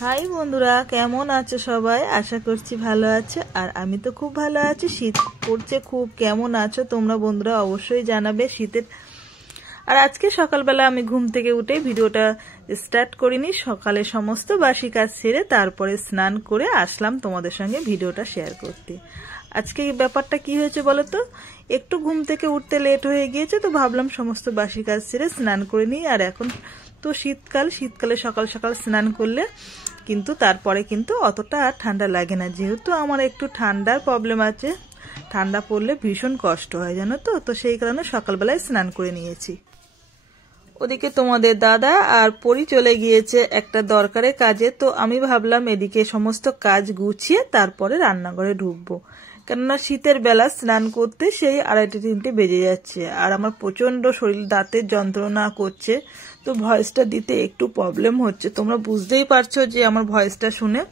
High বন্ধুরা, কেমন আছো সবাই? আশা করছি ভালো আছো। আর আমি তো খুব ভালো আছি। শীত পড়ছে খুব। কেমন আছো তোমরা বন্ধুরা অবশ্যই জানাবে শীতের। আর আজকে সকালবেলা আমি ঘুম থেকে উঠে ভিডিওটা স্টার্ট করিনি। সকালে সমস্ত বাসি কাজ সেরে তারপরে স্নান করে আসলাম তোমাদের সঙ্গে ভিডিওটা শেয়ার করতে। আজকে ব্যাপারটা কি হয়েছে বলো তো, একটু ঘুম থেকে উঠতে লেট হয়ে গিয়েছে, তো ভাবলাম সমস্ত বাসি কাজ সেরে স্নান করে নিই। আর এখন তো শীতকালে সকাল সকাল স্নান করলে কিন্তু তারপরে কিন্তু অতটা আর ঠান্ডা লাগে না, যেহেতু আমার একটু ঠান্ডার প্রবলেম আছে। ঠান্ডা পড়লে ভীষণ কষ্ট হয় জানো তো, তো সেই কারণে সকালবেলায় স্নান করে নিয়েছি। ওদিকে তোমাদের দাদা আর পরি চলে গিয়েছে একটা দরকারের কাজে, তো আমি ভাবলাম এদিকে সমস্ত কাজ গুছিয়ে তারপরে রান্নাঘরে ঢুকবো, কেননা শীতের বেলা স্নান করতে সেই 2:30-3টে বেজে যাচ্ছে। আর আমার প্রচন্ড শরীর দাঁতের যন্ত্রণা করছে, তো ভয়েসটা দিতে একটু প্রবলেম হচ্ছে। তোমরা বুঝতেই পারছো যে আমার ভয়েসটা শুনে।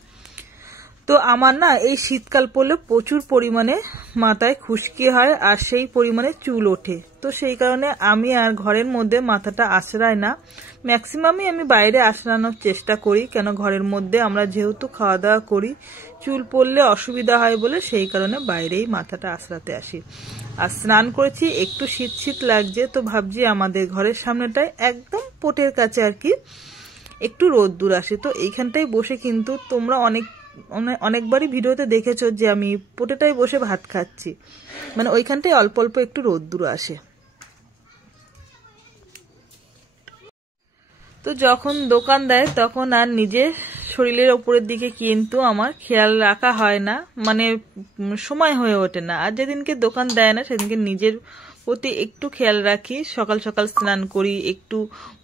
তো আমার না এই শীতকাল পড়লে প্রচুর পরিমাণে মাথায় খুশকি হয় আর সেই পরিমাণে চুল ওঠে। তো সেই কারণে আমি আর ঘরের মধ্যে মাথাটা আশ্রাই না, ম্যাক্সিমামই আমি বাইরে আশ্রানোর চেষ্টা করি, কেন ঘরের মধ্যে আমরা যেহেতু খাওয়া দাওয়া করি, চুল পড়লে অসুবিধা হয় বলে সেই কারণে বাইরেই মাথাটা আশ্রাতে আসি। আর স্নান করেছি, একটু শীত শীত লাগছে, তো ভাবছি আমাদের ঘরের সামনেটায় একদম পোটের কাছে আর কি একটু রোদ্দুর আসে, তো এইখানটায় বসে কিন্তু তোমরা অনেকবারই ভিডিওতে দেখেছো যে আমি পোটেটাই বসে ভাত খাচ্ছি, মানে ওইখানটায় অল্প অল্প একটু রোদ্দুর আসে। তো যখন দোকান দেয় তখন আর নিজের শরীরের ওপরের দিকে কিন্তু আমার খেয়াল রাখা হয় না, মানে সময় হয়ে ওঠে না। আর যেদিনকে দোকান দেয় না সেদিনকে নিজের প্রতি একটু খেয়াল রাখি, সকাল সকাল স্নান করি, একটু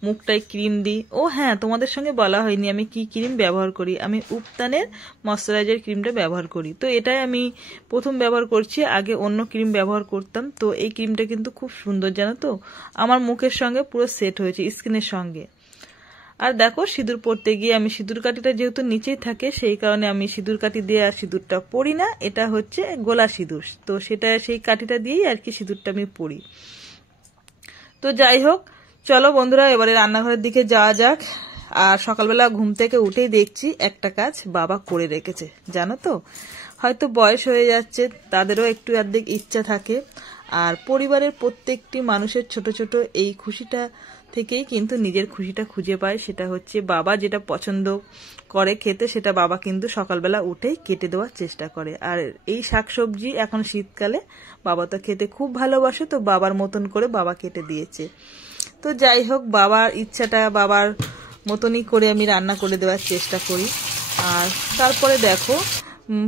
মুখটায় ক্রিম দিই। ও হ্যাঁ, তোমাদের সঙ্গে বলা হয়নি আমি কি ক্রিম ব্যবহার করি। আমি উপটানের ময়শ্চারাইজার ক্রিমটা ব্যবহার করি, তো এটাই আমি প্রথম ব্যবহার করছি। আগে অন্য ক্রিম ব্যবহার করতাম, তো এই ক্রিমটা কিন্তু খুব সুন্দর জানো তো, আমার মুখের সঙ্গে পুরো সেট হয়েছে, স্কিনের সঙ্গে। আর দেখো সিঁদুর পরতে গিয়ে আমি সিঁদুর কাঠিটা যেহেতু নিচেই থাকে সেই কারণে আমি সিঁদুর কাঠি দিয়ে আর সিঁদুরটা পরি না, এটা হচ্ছে গোলা সিঁদুর, তো সেটা সেই কাঠিটা দিয়েই আর কি সিঁদুরটা আমি পরি। তো যাই হোক, চলো বন্ধুরা এবারে রান্নাঘরের দিকে যাওয়া যাক। আর সকালবেলা ঘুম থেকে উঠেই দেখছি একটা কাজ বাবা করে রেখেছে জানো তো। হয়তো বয়স হয়ে যাচ্ছে, তাদেরও একটু অর্ধেক ইচ্ছা থাকে, আর পরিবারের প্রত্যেকটি মানুষের ছোট ছোট এই খুশিটা থেকেই কিন্তু নিজের খুশিটা খুঁজে পায়। সেটা হচ্ছে বাবা যেটা পছন্দ করে খেতে সেটা বাবা কিন্তু সকালবেলা উঠেই কেটে দেওয়ার চেষ্টা করে। আর এই শাকসবজি এখন শীতকালে বাবা তো খেতে খুব ভালোবাসে, তো বাবার মতন করে বাবা কেটে দিয়েছে। তো যাই হোক, বাবার ইচ্ছাটা বাবার মতনই করে আমি রান্না করে দেওয়ার চেষ্টা করি। আর তারপরে দেখো,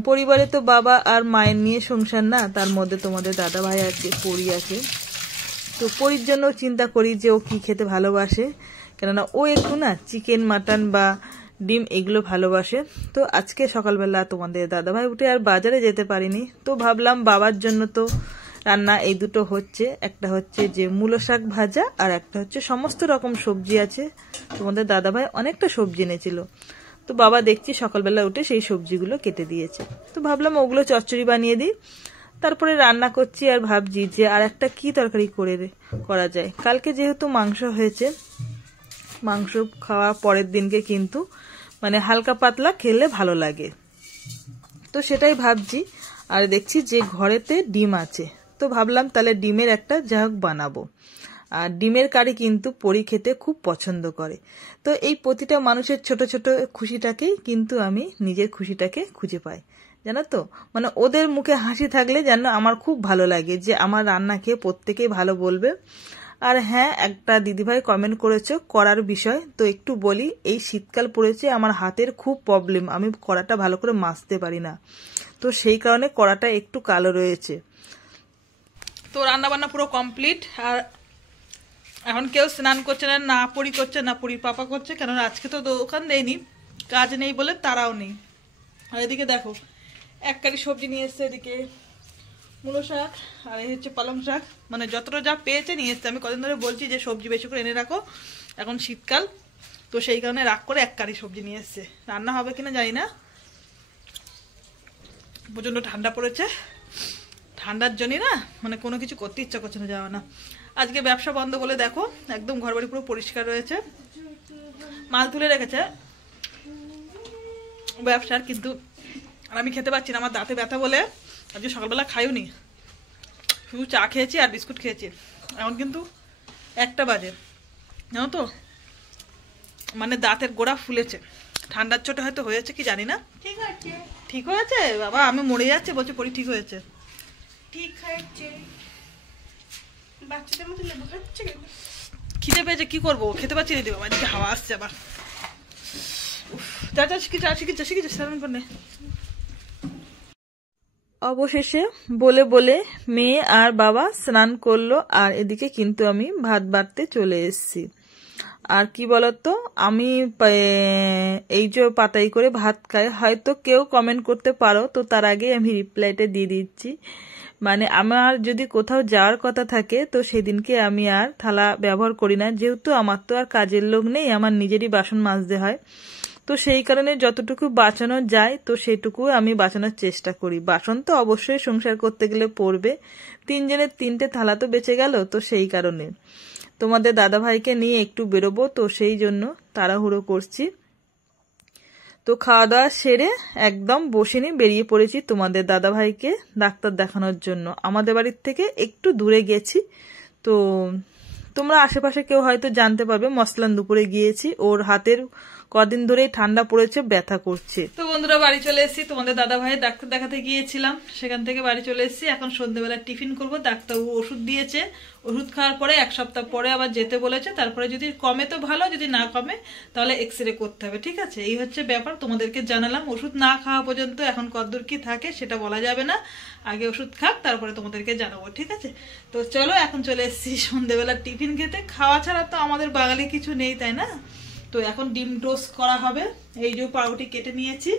পরিবারে তো বাবা আর মায়ের নিয়ে সংসার না, তার মধ্যে তোমাদের দাদা ভাই আছে, পরি আছে। তো পরির জন্য চিন্তা করি যে ও কি খেতে ভালোবাসে, কেননা ও একটু না চিকেন মাটন বা ডিম এগুলো ভালোবাসে। তো আজকে সকালবেলা তোমাদের দাদাভাই উঠে আর বাজারে যেতে পারিনি, তো ভাবলাম বাবার জন্য তো রান্না এই দুটো হচ্ছে, একটা হচ্ছে যে মূলো শাক ভাজা আর একটা হচ্ছে সমস্ত রকম সবজি আছে। তোমাদের দাদাভাই অনেকটা সবজি এনেছিল, তো বাবা দেখছি সকালবেলা উঠে সেই সবজিগুলো কেটে দিয়েছে, তো ভাবলাম ওগুলো চচ্চড়ি বানিয়ে দিই। তারপরে রান্না করছি আর ভাবছি যে আর একটা কি তরকারি করা যায়। কালকে যেহেতু মাংস হয়েছে, মাংস খাওয়া পরের দিনকে কিন্তু মানে হালকা পাতলা খেলে ভালো লাগে, তো সেটাই ভাবছি। আর দেখছি যে ঘরেতে ডিম আছে, তো ভাবলাম তাহলে ডিমের একটা যা হোক বানাবো। আর ডিমের কারি কিন্তু পরি খেতে খুব পছন্দ করে। তো এই প্রতিটা মানুষের ছোট ছোট খুশিটাকেই কিন্তু আমি নিজের খুশিটাকে খুঁজে পাই জানো তো, মানে ওদের মুখে হাসি থাকলে যেন আমার খুব ভালো লাগে যে আমার রান্না খেয়ে প্রত্যেকেই ভালো বলবে। আর হ্যাঁ, একটা দিদিভাই কমেন্ট করেছো করার বিষয়, তো একটু বলি, এই শীতকাল পড়েছে, আমার হাতের খুব প্রবলেম, আমি কড়াটা ভালো করে মাজতে পারি না, তো সেই কারণে কড়াটা একটু কালো রয়েছে। তো রান্নাবান্না পুরো কমপ্লিট। আর এখন কেউ স্নান করছে না, না পরি করছে না পরির পাপা করছে, কেননা আজকে তো দোকান দেয়নি, কাজ নেই বলে তারাও নেই। আর এদিকে দেখো এক কারি সবজি নিয়ে এসছে, এদিকে মূলো শাক আর এই হচ্ছে পালং শাক, মানে যতটা যা পেয়েছে নিয়ে এসছে। আমি কদিন ধরে বলছি যে সবজি বেশি করে এনে রাখো, এখন শীতকাল, তো সেই কারণে রাগ করে এক কারি সবজি নিয়ে এসছে। রান্না হবে কিনা জানি না, প্রচণ্ড ঠান্ডা পড়েছে, ঠান্ডার জন্যই না মানে কোনো কিছু করতে ইচ্ছা করছে না, যাওয়া না। আজকে ব্যবসা বন্ধ বলে দেখো একদম ঘর বাড়ি পুরো পরিষ্কার রয়েছে, মাল তুলে রেখেছে। ব্যবসার, কিন্তু আর আমি খেতে পারছি না, আমার দাঁতে ব্যথা বলে আজকে সকালবেলা খাইও নি, শুধু চা খেয়েছি আর বিস্কুট খেয়েছি। এখন কিন্তু 1টা বাজে, জানো তো, মানে দাঁতের গোড়া ফুলেছে, ঠান্ডার চোটে হয়তো হয়েছে কি জানি না। ঠিক আছে, ঠিক হয়েছে বাবা, আমি মরে যাচ্ছে বলছে পরি ঠিক হয়েছে। ঠিক হয়েছে। বাচ্চাদের মতো লেবু খাচ্ছে কেন? খিদে পেয়েছে, কি করবো, খেতে পাচ্ছি না বাবা, এদিকে হাওয়া আসছে আবার। যা যা শিখেছে স্নান করে নে। অবশেষে বলে বলে মেয়ে আর বাবা স্নান করলো, আর এদিকে কিন্তু আমি ভাত বাড়তে চলে এসেছি। আর কি বলতো, আমি এই যে পাতাই করে ভাত খাই, হয়তো কেউ কমেন্ট করতে পারো, তো তার আগে আমি রিপ্লাইটা দিয়ে দিচ্ছি। মানে আমার যদি কোথাও যাওয়ার কথা থাকে তো সেদিনকে আমি আর থালা ব্যবহার করি না, যেহেতু আমার তো আর কাজের লোক নেই, আমার নিজেরই বাসন মাজতে হয়। তো সেই কারণে যতটুকু বাঁচানো যায় তো সেটুকু আমি বাঁচানোর চেষ্টা করি। বাসন তো অবশ্যই সংসার করতে গেলে পড়বে, 3 জনের 3টে থালা তো বেঁচে গেল। তো সেই কারণে তোমাদের দাদাভাইকে নিয়ে একটু বেরোবো, তো সেই জন্য তাড়াহুড়ো করছি। তো খাওয়া দাওয়া সেরে একদম বসে বেরিয়ে পড়েছি তোমাদের দাদাভাইকে ডাক্তার দেখানোর জন্য। আমাদের বাড়ির থেকে একটু দূরে গেছি, তো তোমরা আশেপাশে কেউ হয়তো জানতে পারবে, মসলান দুপুরে গিয়েছি, ওর হাতের কদিন ধরেই ঠান্ডা পড়েছে, ব্যথা করছে। তো বন্ধুরা বাড়ি চলে এসেছি, তোমাদের দাদা ভাই ডাক্তার দেখাতে গিয়েছিলাম, সেখান থেকে বাড়ি চলে এসেছি। এখন সন্ধ্যেবেলা টিফিন করব, ডাক্তারবাবু ওষুধ দিয়েছে, ওষুধ খাওয়ার পরে 1 সপ্তাহ পরে আবার যেতে বলেছে, তারপরে যদি কমে তো ভালো, যদি না কমে তাহলে এক্সরে করতে হবে, ঠিক আছে? এই হচ্ছে ব্যাপার, তোমাদেরকে জানালাম। ওষুধ না খাওয়া পর্যন্ত এখন কতদূর কি থাকে সেটা বলা যাবে না, আগে ওষুধ খাক তারপরে তোমাদেরকে জানাবো, ঠিক আছে? তো চলো এখন চলে এসেছি সন্ধ্যেবেলা টিফিন খেতে। খাওয়া ছাড়া তো আমাদের বাঙালি কিছু নেই, তাই না? তো এখন ডিম টোস্ট করা হবে। এই যে পাউরুটি কেটে নিয়েছি,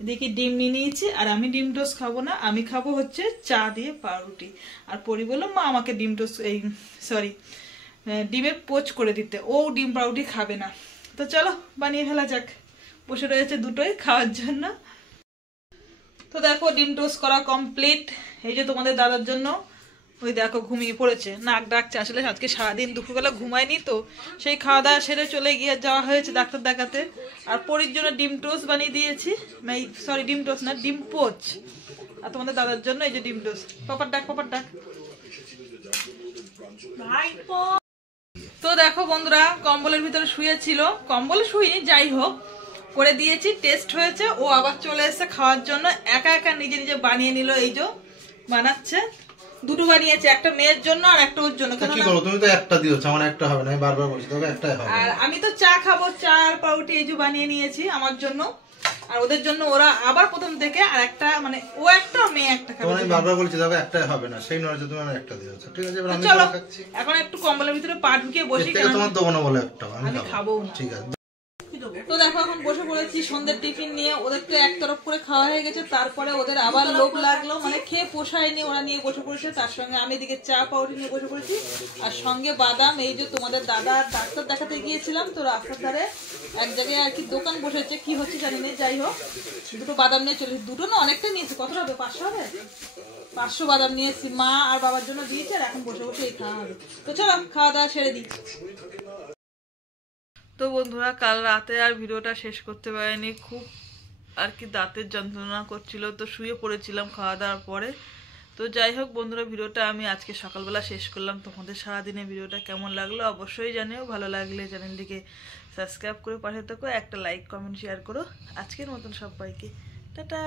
এদিকে ডিম নিয়ে নিয়েছি, আর আমি ডিম টোস্ট খাবো না, আমি খাবো হচ্ছে চা দিয়ে পাউরুটি। আর পরি বললো মা আমাকে ডিম টোস্ট ডিমের পোচ করে দিতে, ও ডিম পাউরুটি খাবে না। তো চলো বানিয়ে ফেলা যাক, বসে রয়েছে দুটোই খাওয়ার জন্য। তো দেখো ডিম টোস্ট করা কমপ্লিট। এই যে তোমাদের দাদার জন্য ওই দেখো ঘুমিয়ে পড়েছে, নাক ডাকছে, আসলে আজকে সারাদিন দুপুরবেলা ঘুমায়নি, তো সেই খাওয়া দাওয়া সেরে চলে গিয়ে যাওয়া হয়েছে ডাক্তার দেখাতে। আর পরির জন্য ডিম টোস্ট বানিয়ে দিয়েছি, ডিম টোস্ট না, ডিম পোচ। আর তোমাদের দাদার জন্য এই যে ডিম টোস্ট। পাপার ডাক, পাপার ডাক। তো দেখো বন্ধুরা, কম্বলের ভিতরে শুয়েছিল, কম্বলে শুইনি, যাই হোক করে দিয়েছি, টেস্ট হয়েছে। ও আবার চলে এসেছে খাওয়ার জন্য, একা একা নিজে নিজে বানিয়ে নিল। এই যে বানাচ্ছে, দুটো বানিয়েছে, একটা মেয়ের জন্য আর একটা ওর জন্য। কি করো, তুমি তো একটা দিয়েছো, আমার একটা হবে না, আমি বারবার বলছি তোকে একটাই হবে। আর আমি তো চা খাবো, চা আর পাউরুটি এই যে বানিয়ে নিয়েছি আমার জন্য, আর ওদের জন্য ওরা আবার প্রথম থেকে আর একটা, মানে ও একটা মেয়ে একটা খাবে। আমি বারবার বলছি তোকে একটাই হবে না, সেই নয় যে তুমি আমার একটা দিয়েছো, ঠিক আছে? এবার আমি চলো খাচ্ছি, এখন একটু কম্বলের ভিতরে পা ঢুকিয়ে বসি, তোমার দেবো না বলে একটা আমি খাবো না, ঠিক আছে? তো দেখো এখন বসে পড়েছি সন্ধ্যের টিফিন নিয়ে। ওদের তো এক তরফ করে খাওয়া হয়ে গেছে, তারপরে ওদের আবার লোভ লাগলো, মানে খেয়ে পোষায়নি, ওরা নিয়ে বসে পড়েছে। তার সঙ্গে আমি এদিকে চা পাউরুটি নিয়ে বসে পড়েছি, আর সঙ্গে বাদাম। এই যে তোমাদের দাদা ডাক্তার দেখাতে গিয়েছিলাম, তো রাস্তার ধারে এক জায়গায় আর কি দোকান বসেছে, কি হচ্ছে জানি না, যাই হোক দুটো বাদাম নিয়ে চলে, দুটো না অনেকটা নিয়েছি, কত হবে 500 হবে, 500 বাদাম নিয়েছি, মা আর বাবার জন্য দিয়েছে, আর এখন বসে বসে এই খাওয়া হবে। তো চলো খাওয়া দাওয়া সেরে দিই। তো বন্ধুরা কাল রাতে আর ভিডিওটা শেষ করতে পারিনি, খুব আর কি দাঁতের যন্ত্রণা করছিল, তো শুয়ে পড়েছিলাম খাওয়া দাওয়ার পরে। তো যাই হোক বন্ধুরা, ভিডিওটা আমি আজকে সকালবেলা শেষ করলাম। তোমাদের সারাদিনে ভিডিওটা কেমন লাগলো অবশ্যই জানিও, ভালো লাগলে চ্যানেলটিকে সাবস্ক্রাইব করে পাশে থাকো, একটা লাইক কমেন্ট শেয়ার করো। আজকের মতন সবাইকে টাটা।